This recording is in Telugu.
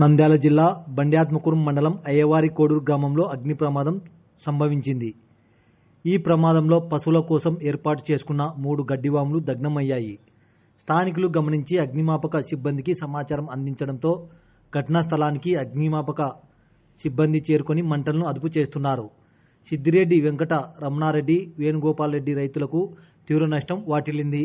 నంద్యాల జిల్లా బండ్యాత్మకురం మండలం అయ్యవారి కోడూరు గ్రామంలో అగ్ని ప్రమాదం సంభవించింది. ఈ ప్రమాదంలో పశువుల కోసం ఏర్పాటు చేసుకున్న మూడు గడ్డివాములు దగ్నమయ్యాయి. స్థానికులు గమనించి అగ్నిమాపక సిబ్బందికి సమాచారం అందించడంతో ఘటనా స్థలానికి అగ్నిమాపక సిబ్బంది చేరుకొని మంటలను అదుపు చేస్తున్నారు. సిద్దిరెడ్డి వెంకట రమణారెడ్డి వేణుగోపాల్ రెడ్డి రైతులకు తీవ్ర నష్టం వాటిల్లింది.